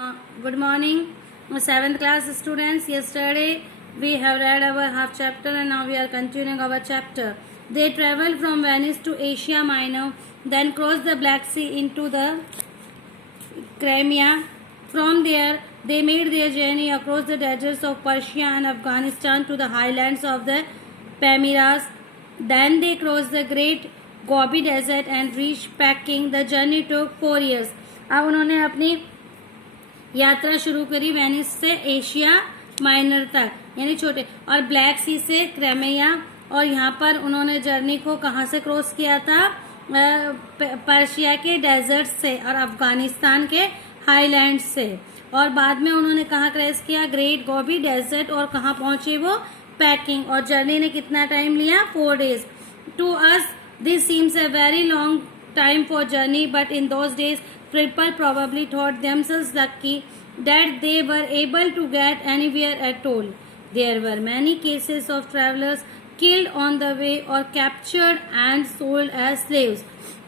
Good morning, 7th class students. Yesterday we have read our half chapter and now we are continuing our chapter. They traveled from Venice to Asia Minor, then crossed the Black Sea into the Crimea. From there, they made their journey across the deserts of Persia and Afghanistan to the highlands of the Pamiras. Then they crossed the Great Gobi Desert and reached Peking. The journey took 4 years. अब उन्होंने अपनी यात्रा शुरू करी Venice से Asia minor तक यानी छोटे और ब्लैक सी से क्रेमिया और यहाँ पर उन्होंने जर्नी को कहाँ से क्रॉस किया था पर्शिया के डेजर्ट से और अफगानिस्तान के हाईलैंड से और बाद में उन्होंने कहाँ क्रॉस किया ग्रेट गोबी डेजर्ट और कहाँ पहुंचे वो पैकिंग और जर्नी ने कितना टाइम लिया 4 days. To us this seems a very long time for journey, but in those days people probably thought themselves lucky that they were able to get anywhere at all. There were many cases of travelers killed on the way or captured and sold as slaves.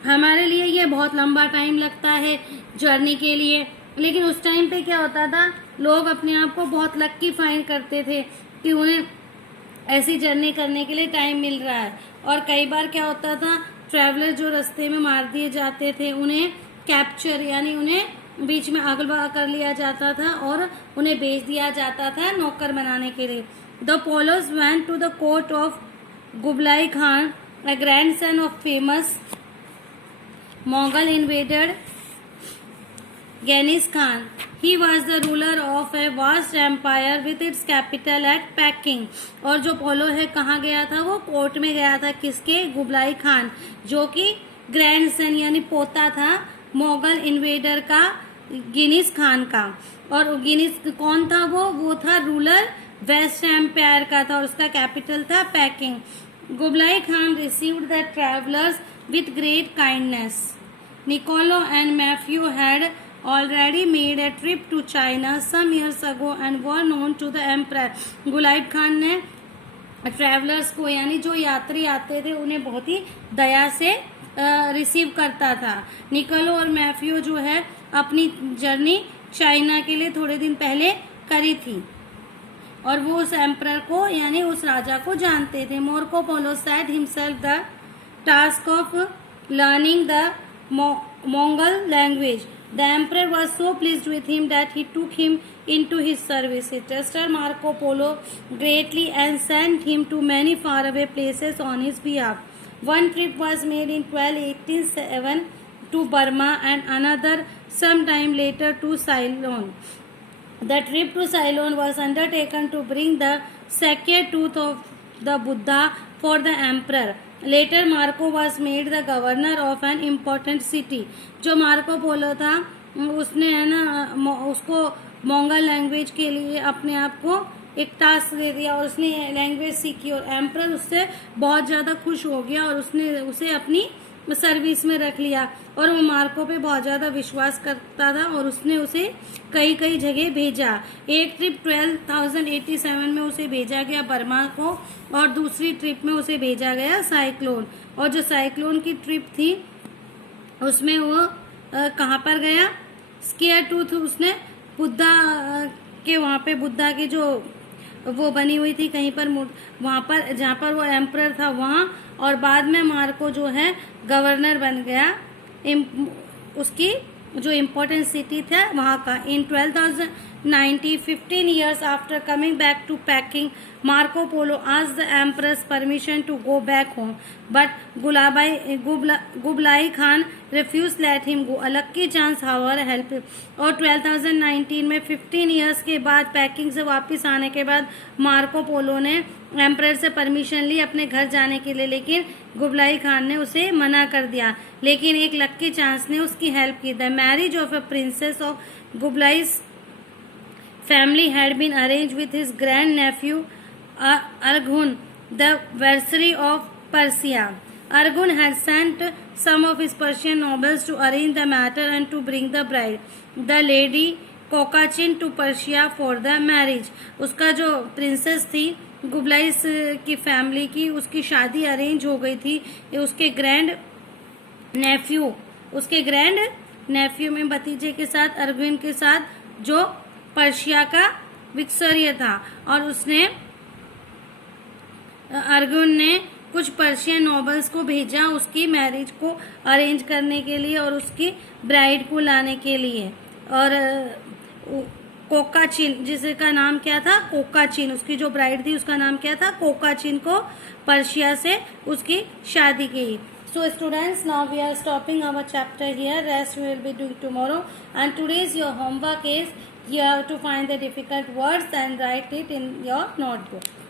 हमारे लिए ये बहुत लंबा time लगता है journey के लिए, लेकिन उस टाइम पे क्या होता था, लोग अपने आप को बहुत लक्की फाइंड करते थे कि उन्हें ऐसी जर्नी करने के लिए टाइम मिल रहा है. और कई बार क्या होता था, ट्रैवलर जो रास्ते में मार दिए जाते थे उन्हें कैप्चर यानी उन्हें बीच में अगवा कर लिया जाता था और उन्हें बेच दिया जाता था नौकर बनाने के लिए. The Polos went to the court of Kublai Khan, a grandson of famous Mogul invader Genghis Khan. He was the ruler of a vast empire with its capital at Peking. और जो पोलो है कहाँ गया था, वो कोर्ट में गया था किसके, गुबलाई खान, जो कि ग्रैंडसन यानी पोता था मोगल इन्वेडर का गिनीस खान का. और गिनीस कौन था, वो था रूलर वेस्ट एम्पायर का था और उसका कैपिटल था Peking. Kublai Khan received the travellers with great kindness. Niccolo and Matthew had already made a trip to China some years ago and were known to the emperor. गुलाब खान ने travellers को यानी जो यात्री आते थे उन्हें बहुत ही दया से रिसीव करता था. निकोलो और मैथ्यू जो है अपनी जर्नी चाइना के लिए थोड़े दिन पहले करी थी और वो उस एम्परर को यानी उस राजा को जानते थे. Marco Polo set himself the task of learning the Mongol language. The emperor was so pleased with him that he took him into his service. He trusted Marco Polo greatly and sent him to many faraway places on his behalf. One trip was made in 1287 to Burma and another some time later to Ceylon. The trip to Ceylon was undertaken to bring the sacred tooth of the Buddha for the emperor. Later Marco was made the governor of an important city. जो Marco Polo था उसने है ना उसको Mongol language के लिए अपने आप को एक टास्क दे दिया और उसने लैंग्वेज सीखी और एम्परर उससे बहुत ज़्यादा खुश हो गया और उसने उसे अपनी सर्विस में रख लिया और वो मार्को पे बहुत ज़्यादा विश्वास करता था और उसने उसे कई कई जगह भेजा. एक ट्रिप 1287 में उसे भेजा गया बर्मा को और दूसरी ट्रिप में उसे भेजा गया साइक्लोन. और जो साइक्लोन की ट्रिप थी उसमें वो कहाँ पर गया, स्केयर टूथ उसने बुद्धा के वहाँ पे बुद्धा की जो वो बनी हुई थी कहीं पर वहाँ पर जहाँ पर वो एम्परर था वहाँ. और बाद में मार्को जो है गवर्नर बन गया उसकी जो इम्पोर्टेंट सिटी था वहाँ का. इन 1290 15 years after coming back to Peking, Marco Polo asked the emperor's permission to go back home, but Kublai Khan refused to let him go. A lucky chance however helped him. और 1219 में 15 years के बाद packing से वापस आने के बाद Marco Polo ने एम्परर से परमिशन ली अपने घर जाने के लिए, लेकिन गुबलाई खान ने उसे मना कर दिया. लेकिन एक लक्की चांस ने उसकी हेल्प की. The marriage of a princess of गुबलाई's family had been arranged with his grand nephew Arghun, the viceroy of Persia. Arghun had sent some of his Persian nobles to arrange the matter and to bring the bride, the lady Kokachin, to Persia for the marriage. उसका जो princess थी गुबलाईस की family की, उसकी शादी arrange हो गई थी. उसके ग्रैंड नेफ्यू में भतीजे के साथ अरविंद के साथ जो पर्शिया का विक्सोरिया था, और उसने अर्जुन ने कुछ पर्शियन नॉबल्स को भेजा उसकी मैरिज को अरेंज करने के लिए और उसकी ब्राइड को लाने के लिए। और कोकाचिन, जिसका नाम क्या था, कोकाचिन, उसकी जो ब्राइड थी उसका नाम क्या था, कोकाचिन को पर्शिया से उसकी शादी की। So students, now we are stopping our chapter here. Rest we will be doing tomorrow. And today's your homework is you have to find the difficult words and write it in your notebook.